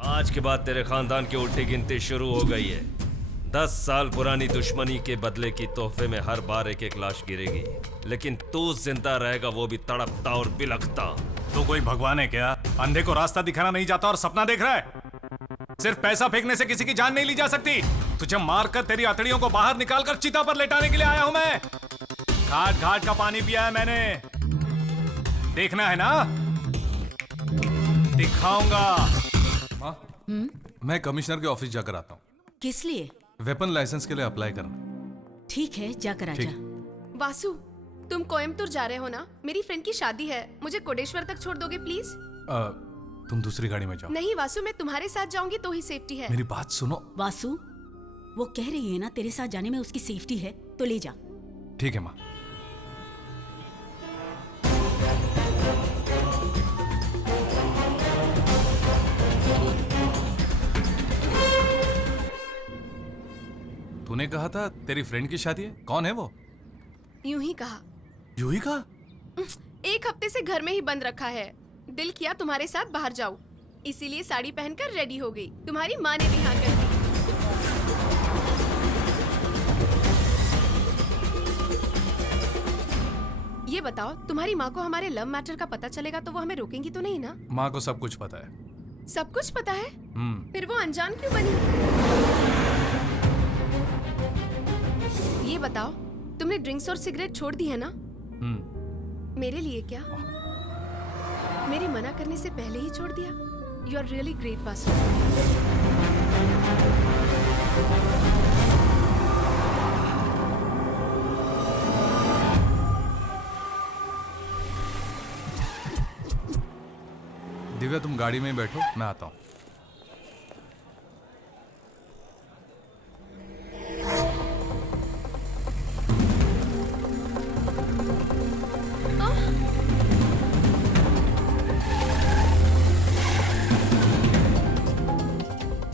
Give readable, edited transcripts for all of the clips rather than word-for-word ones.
आज के बाद तेरे खानदान की उल्टी गिनती शुरू हो गई है। 10 साल पुरानी दुश्मनी के बदले की तोहफे में हर बार एक एक लाश गिरेगी, लेकिन तू जिंदा रहेगा, वो भी तड़पता और बिलखता। तू कोई भगवान है क्या? अंधे को रास्ता दिखाना नहीं जाता और सपना देख रहा है? सिर्फ पैसा फेंकने से किसी की जान नहीं ली जा सकती। तुझे मारकर तेरी हथेलियों को बाहर निकालकर चिता पर लेटाने के लिए आया हूं मैं। घाट घाट का पानी पिया है मैंने। देखना है ना? दिखाऊंगा। मैं कमिश्नर के ऑफिस जाकर आता हूँ। किस लिए? वेपन लाइसेंस के लिए अप्लाई करना। ठीक है, जाकर आजा। वासु, तुम कोयम्बतूर जा रहे हो ना? मेरी फ्रेंड की शादी है, मुझे कोटेश्वर तक छोड़ दोगे प्लीज? तुम दूसरी गाड़ी में जाओ। नहीं वासु, मैं तुम्हारे साथ जाऊंगी तो ही सेफ्टी है। मेरी बात सुनो। वासु, वो कह रही है ना तेरे साथ जाने में उसकी सेफ्टी है, तो ले जा। ठीक है माँ। तूने कहा था तेरी फ्रेंड की शादी है, कौन है वो? यूं ही कहा। यूं ही कहा? एक हफ्ते से घर में ही बंद रखा है। दिल किया तुम्हारे साथ बाहर जाऊं, इसीलिए साड़ी पहनकर रेडी हो गई। तुम्हारी माँ ने भी हाँ कर दी। ये बताओ, तुम्हारी माँ को हमारे लव मैटर का पता चलेगा तो वो हमें रोकेंगी तो नहीं ना? माँ को सब कुछ पता है। सब कुछ पता है? फिर वो अनजान क्यों बनी? ये बताओ, तुमने ड्रिंक्स और सिगरेट छोड़ दी है ना? मेरे लिए क्या? मेरे मना करने से पहले ही छोड़ दिया? You are really great Vasu. Divya, तुम गाड़ी में ही बैठो, मैं आता हूँ।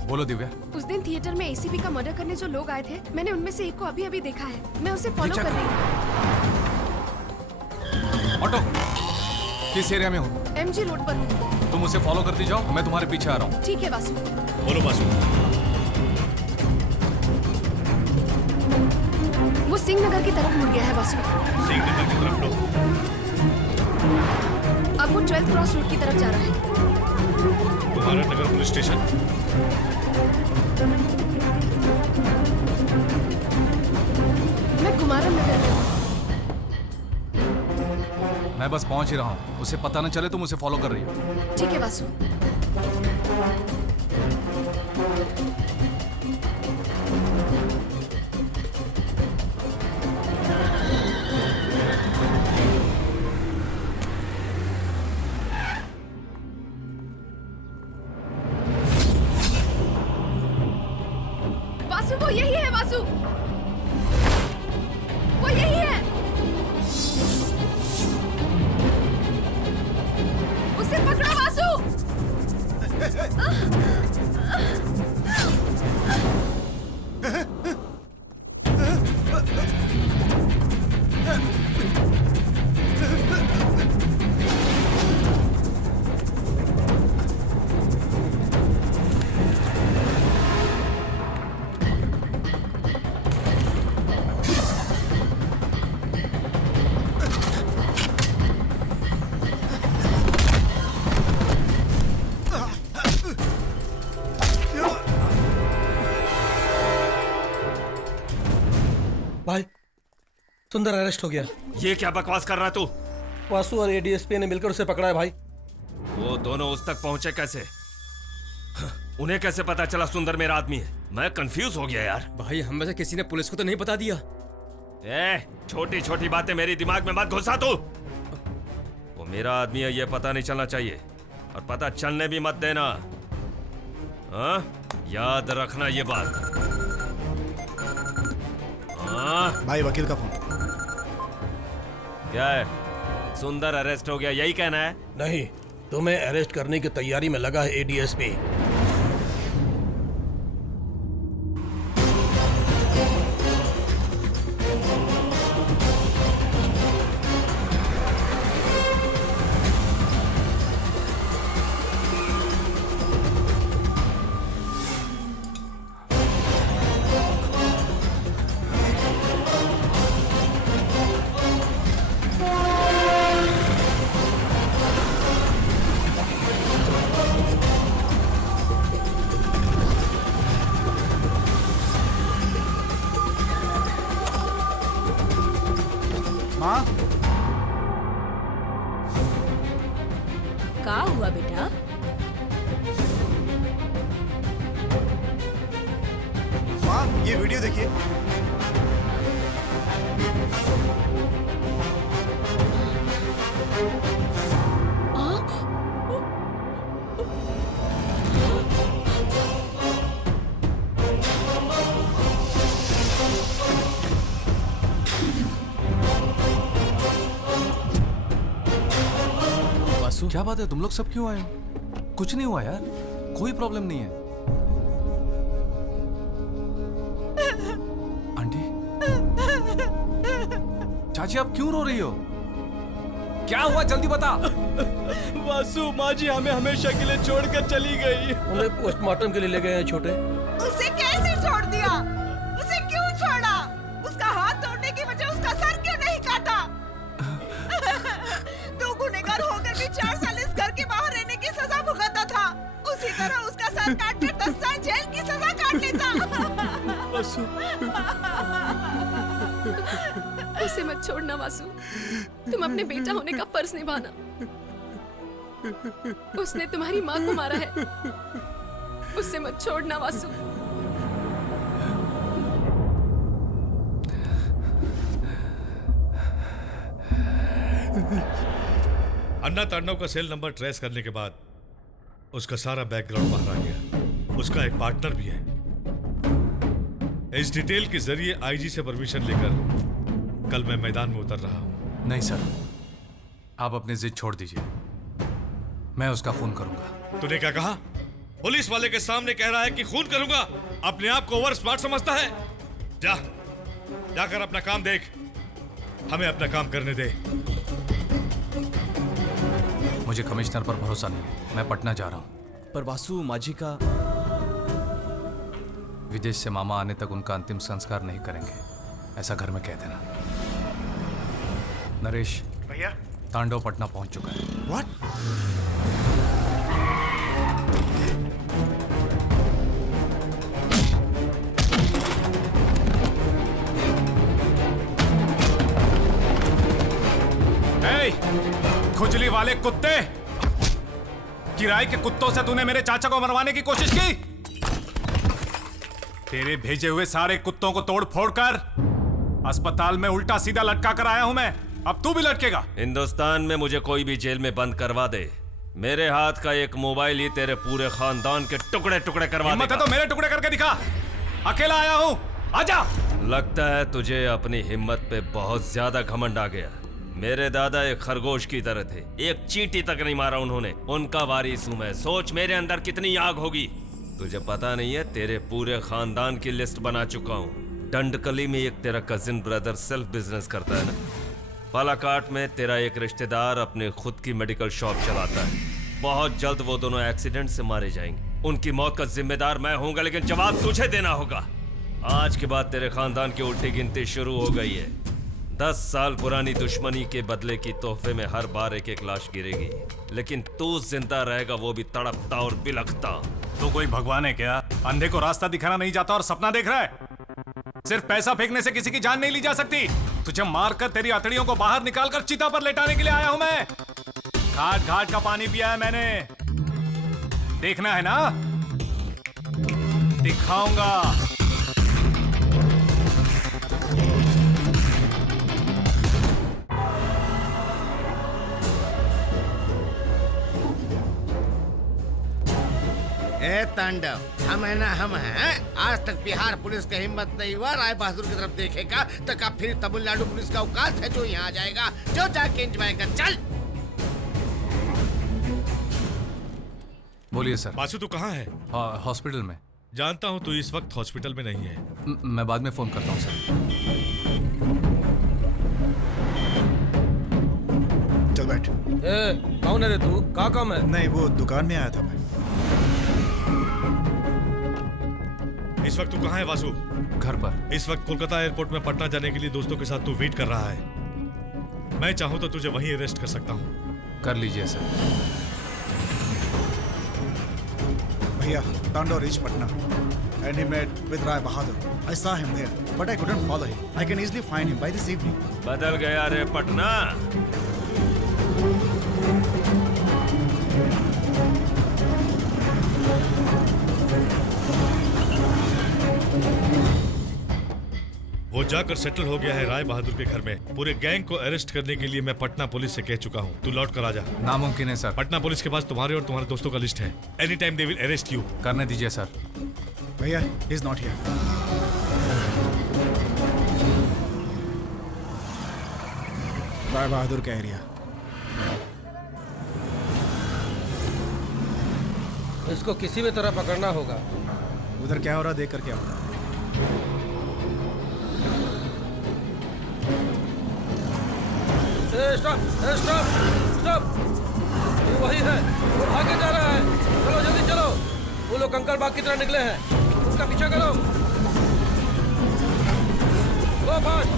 बोलो दिव्या। उस दिन थिएटर में एसीपी का मर्डर करने जो लोग आए थे, मैंने उनमें से एक को अभी अभी देखा है। मैं उसे फॉलो कर रही हूँ। ऑटो किस एरिया में हो? एमजी रोड पर हूँ। तुम उसे फॉलो करती जाओ, मैं तुम्हारे पीछे आ रहा हूँ। ठीक है वासु। बोलो वासु। वो सिंह नगर की तरफ मुड़ गया है वासु। सिंह नगर की तरफ लो। अब वो 12th क्रॉस रोड की तरफ जा रहा है। तुम्हारा नगर पुलिस स्टेशन? मैं कुमारन नगर में हूँ। मैं बस पहुंच ही रहा हूँ, उसे पता न चले तुम उसे फॉलो कर रही हो। ठीक है वासु। वासु, वो यही है वासु। वो यही है। उसे पकड़ो वासु। भाई, सुंदर अरेस्ट हो गया। ये क्या बकवास कर रहा तू? वासु और एडीएसपी ने मिलकर उसे पकड़ा है भाई। वो दोनों उस तक पहुंचे कैसे? उन्हें कैसे पता चला सुंदर मेरा आदमी है? मैं कंफ्यूज हो गया यार। भाई, हम में से किसी ने पुलिस को तो नहीं बता दिया। छोटी छोटी बातें मेरी दिमाग में मत घुसा तू। वो मेरा आदमी है, ये पता नहीं चलना चाहिए, और पता चलने भी मत देना। हाँ, याद रखना ये बात। भाई, वकील का फोन। क्या है? सुंदर अरेस्ट हो गया, यही कहना है? नहीं, तुम्हें अरेस्ट करने की तैयारी में लगा है एडीएसपी। का हुआ बेटा? माँ ये वीडियो देखिए। वासु क्या बात है, तुम लोग सब क्यों आए हो? कुछ नहीं हुआ यार, कोई प्रॉब्लम नहीं है। आंटी, चाची आप क्यों रो रही हो? क्या हुआ जल्दी बता। वासु माँ जी हमें हमेशा के लिए छोड़कर चली गई। उन्हें पोस्टमार्टम के लिए ले गए हैं छोटे। उसे कैसे छोड़ दिया? उसे क्यों छोड़ा? उसका हाथ तोड़ने की वजह उसका सर क्यों नहीं काटा? तू गुनहगार होकर भी 4 साल इस घर के बाहर रहने की सजा भुगता था। उसी तरह उसका सर काटकर 10 साल जेल की सजा काट लेता। वासु उसे मत छोड़ना वासु। तुम अपने बेटा होने का फर्ज निभाना। उसने तुम्हारी माँ को मारा है। उसे मत छोड़ना वासु। अन्ना तांडव का सेल नंबर ट्रेस करने के बाद उसका सारा बैकग्राउंड बाहर आ गया। उसका एक पार्टनर भी है। इस डिटेल के जरिए आईजी से परमिशन लेकर कल मैं मैदान में उतर रहा हूं। नहीं सर, आप अपनी जिद छोड़ दीजिए, मैं उसका खून करूंगा। तूने क्या कहा? पुलिस वाले के सामने कह रहा है कि खून करूंगा। अपने आप को ओवर स्मार्ट समझता है। जाकर अपना काम देख, हमें अपना काम करने दे। मुझे कमिश्नर पर भरोसा नहीं है, मैं पटना जा रहा हूं। पर वासु माँ जी का विदेश से मामा आने तक उनका अंतिम संस्कार नहीं करेंगे, ऐसा घर में कह देना। नरेश भैया तांडव पटना पहुंच चुका है। व्हाट? खुजली वाले कुत्ते, किराए के कुत्तों से तूने मेरे चाचा को मरवाने की कोशिश की। तेरे भेजे हुए सारे कुत्तों को तोड़ फोड़ कर अस्पताल में उल्टा सीधा लटका कर आया हूं मैं। अब तू भी लटकेगा। हिंदुस्तान में मुझे कोई भी जेल में बंद करवा दे, मेरे हाथ का एक मोबाइल ही तेरे पूरे खानदान के टुकड़े टुकड़े करवा हिम्मत है तो मेरे टुकड़े करके दिखा। अकेला आया हूं, आजा। लगता है तुझे अपनी हिम्मत पे बहुत ज्यादा घमंड आ गया। मेरे दादा एक खरगोश की तरह थे, एक चींटी तक नहीं मारा उन्होंने। उनका वारिस हूं मैं। सोच मेरे अंदर कितनी आग होगी। तुझे पता नहीं है, तेरे पूरे खानदान की लिस्ट बना चुका हूँ। डंडकली में एक तेरा कजिन ब्रदर सेल्फ बिजनेस करता है ना। पालाकाट में तेरा एक रिश्तेदार अपने खुद की मेडिकल शॉप चलाता है। बहुत जल्द वो दोनों एक्सीडेंट से मारे जाएंगे। उनकी मौत का जिम्मेदार मैं होऊंगा, लेकिन जवाब तुझे देना होगा। आज के बाद तेरे खानदान की उल्टी गिनती शुरू हो गई है। 10 साल पुरानी दुश्मनी के बदले की तोहफे में हर बार एक एक लाश गिरेगी, लेकिन तू जिंदा रहेगा, वो भी तड़पता और बिलखता। तू कोई भगवान है क्या? अंधे को रास्ता दिखाना नहीं जाता और सपना देख रहा है। सिर्फ पैसा फेंकने से किसी की जान नहीं ली जा सकती। तुझे मारकर तेरी हथेलियों को बाहर निकालकर चिता पर लेटाने के लिए आया हूं मैं। घाट घाट का पानी पिया है मैंने। देखना है ना? दिखाऊंगा। ए तांडव, हम है ना हम हैं। आज तक बिहार पुलिस की हिम्मत नहीं हुआ राय बहादुर की तरफ देखेगा, तो कब फिर तमिलनाडु पुलिस का औकात है जो यहाँ आ जाएगा। जो जाके एंजॉय कर। चल। बोलिए सर। बासु तू कहाँ है? हॉस्पिटल में। जानता हूँ तू इस वक्त हॉस्पिटल में नहीं है। मैं बाद में फोन करता हूँ सर। चल बैठ। कौन है रे तू? क्या काम है? नहीं, वो दुकान में आया था मैं। इस वक्त तू कहाँ है वासु? घर पर। इस वक्त कोलकाता एयरपोर्ट में पटना जाने के लिए दोस्तों के साथ तू वेट कर रहा है। मैं चाहूँ तो तुझे वहीं अरेस्ट कर सकता हूँ। कर लीजिए सर। भैया, तांडव reached Patna and he met with Rai Bahadur. I saw him there, but I couldn't follow him. I can easily find him by this evening. बदल गया रे पटना। जाकर सेटल हो गया है राय बहादुर के घर में। पूरे गैंग को अरेस्ट करने के लिए मैं पटना पुलिस से कह चुका हूँ। तू लौट कर आ जा। नामुमकिन है सर। पटना पुलिस के पास तुम्हारे और तुम्हारे दोस्तों का लिस्ट है। Any time they will arrest you. करने दीजिए सर। भैया, he is not here. Rai Bahadur का एरिया। इसको किसी भी तरह पकड़ना होगा। उधर क्या हो रहा देख कर क्या हो रहा। स्टॉप स्टॉप स्टॉप, ये वही है, वो भागे जा रहा है। चलो जल्दी चलो, वो लोग कंकड़ बाग की तरह निकले हैं, उसका पीछा करो। वो फास्ट,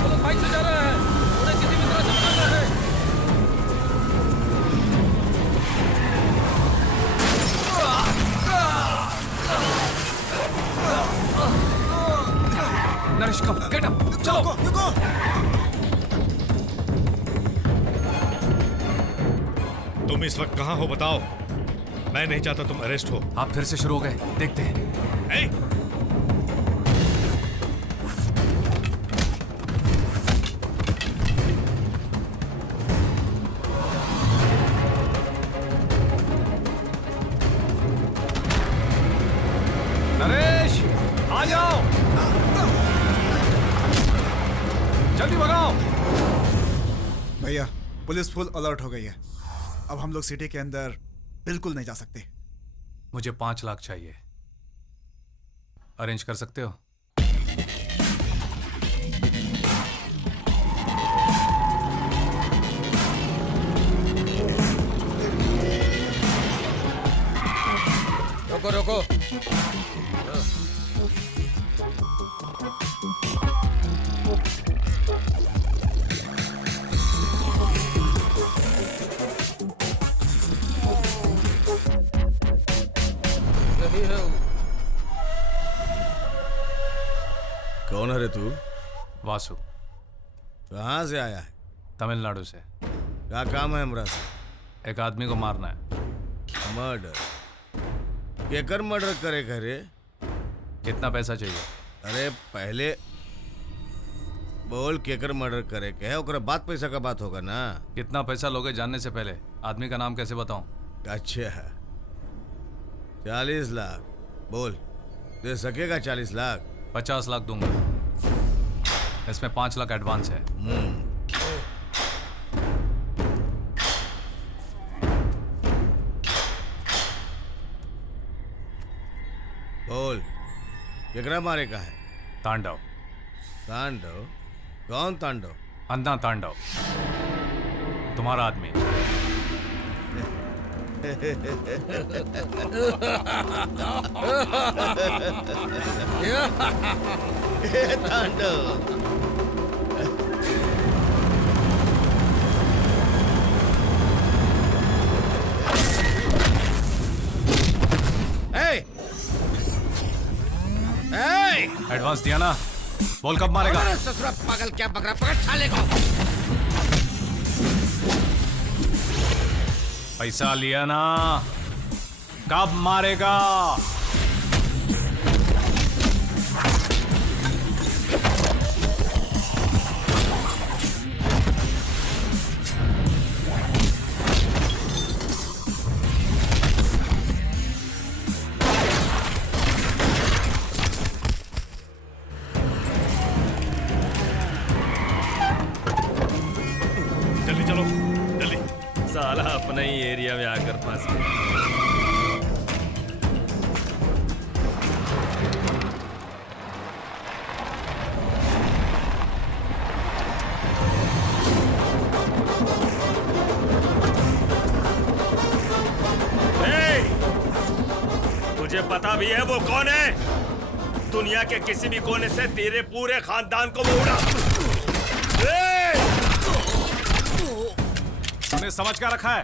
वो लोग बाइक से जा रहे हैं, उन्हें किसी भी तरह से पकड़ना है। नरेश कम, गेट अप, चलो। You go. तुम इस वक्त कहाँ हो बताओ। मैं नहीं चाहता तुम अरेस्ट हो। आप फिर से शुरू हो गए, देखते हैं। नरेश, आ जाओ, जल्दी भगाओ। भैया, पुलिस फुल अलर्ट हो गई है। अब हम लोग सिटी के अंदर बिल्कुल नहीं जा सकते। मुझे 5 लाख चाहिए, अरेंज कर सकते हो? रोको रोको, कौन है रे तू? वासु। कहाँ से आया है? तमिलनाडु से। क्या काम है हमरा से? एक आदमी को मारना है। मर्डर? केकर मर्डर करे करे? कितना पैसा चाहिए? अरे पहले बोल केकर मर्डर करे के है, ओकरा बाद पैसा का बात होगा ना। कितना पैसा लोगे जानने से पहले आदमी का नाम कैसे बताऊं? अच्छा, 40 लाख बोल, दे सकेगा 40 लाख? 50 लाख दूंगा, इसमें 5 लाख एडवांस है। बोल, केकरा मारे का है? तांडव। तांडव? कौन तांडव? अन्ना तांडव, तुम्हारा आदमी। तांडव। एडवांस दिया ना, बोल कब मारेगा? ससुरा पागल, क्या बकरा, पकड़ साले को। पैसा लिया ना, कब मारेगा? जल्दी चलो, जल्दी। साला अपने ही एरिया में आकर फंस गया। तुझे पता भी है वो कौन है? दुनिया के किसी भी कोने से तेरे पूरे खानदान को वो उड़ा। तुमने समझ क्या रखा है?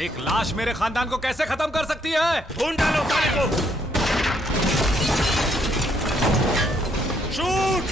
एक लाश मेरे खानदान को कैसे खत्म कर सकती है? ढूंढ डालो साले को। शूट।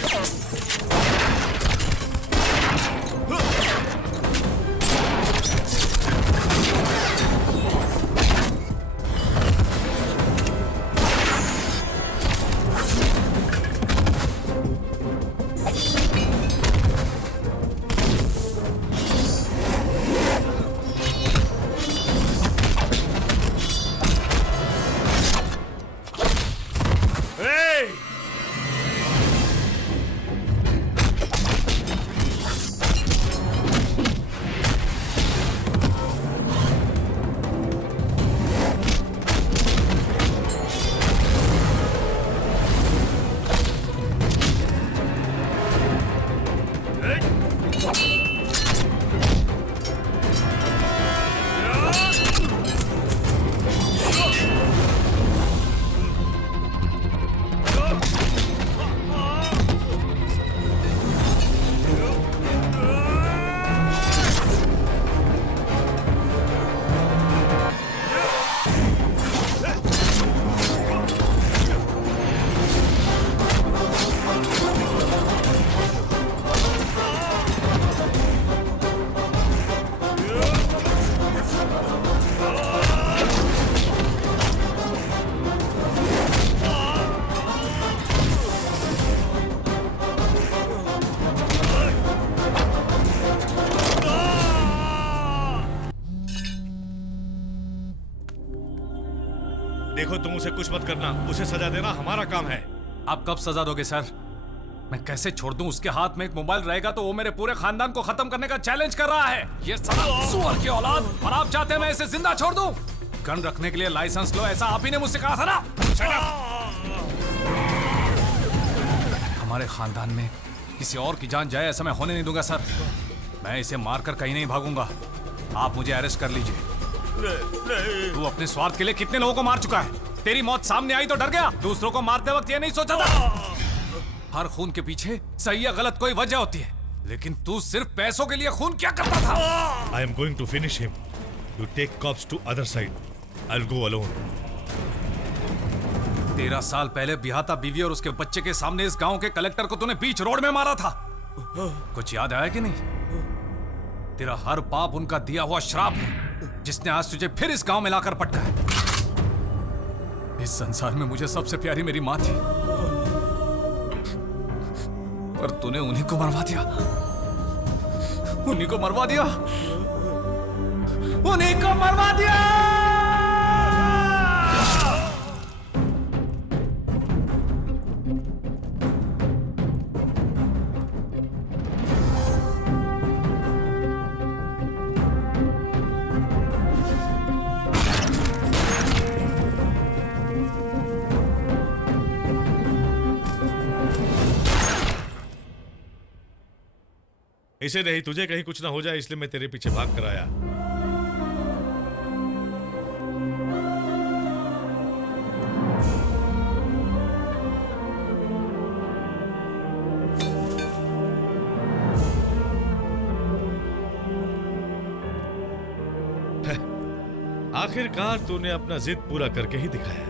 देखो तुम उसे कुछ मत करना, उसे सजा देना हमारा काम है। आप कब सजा दोगे सर? मैं कैसे छोड़ दूं? उसके हाथ में एक मोबाइल रहेगा तो वो मेरे पूरे खानदान को खत्म करने का चैलेंज कर रहा है। ये साला सुअर की औलाद, और आप चाहते हैं मैं इसे जिंदा छोड़ दूं? गन रखने के लिए लाइसेंस लो, ऐसा आप ही ने मुझसे कहा था ना? हमारे खानदान में किसी और की जान जाए ऐसा मैं होने नहीं दूंगा सर। मैं इसे मारकर कहीं नहीं भागूंगा। आप मुझे अरेस्ट कर लीजिए। तू अपने स्वार्थ के लिए कितने लोगों को मार चुका है? तेरी मौत सामने आई तो डर गया? दूसरों को मारते वक्त ये नहीं सोचा था? हर खून के पीछे सही या गलत कोई वजह होती है, लेकिन तू सिर्फ पैसों के लिए खून क्या करता था? I am going to finish him. You take cops to other side. I'll go alone. 13 साल पहले बिहाता बीवी और उसके बच्चे के सामने इस गांव के कलेक्टर को तूने बीच रोड में मारा था। कुछ याद आया कि नहीं? तेरा हर पाप उनका दिया हुआ श्राप है, जिसने आज तुझे फिर इस गांव में लाकर पटका है। इस संसार में मुझे सबसे प्यारी मेरी माँ थी, पर तूने उन्हीं को मरवा दिया। उन्हीं को मरवा दिया। उन्हीं को मरवा दिया। इसे नहीं, तुझे कहीं कुछ ना हो जाए इसलिए मैं तेरे पीछे भाग कर आया। आखिरकार तूने अपना जिद पूरा करके ही दिखाया।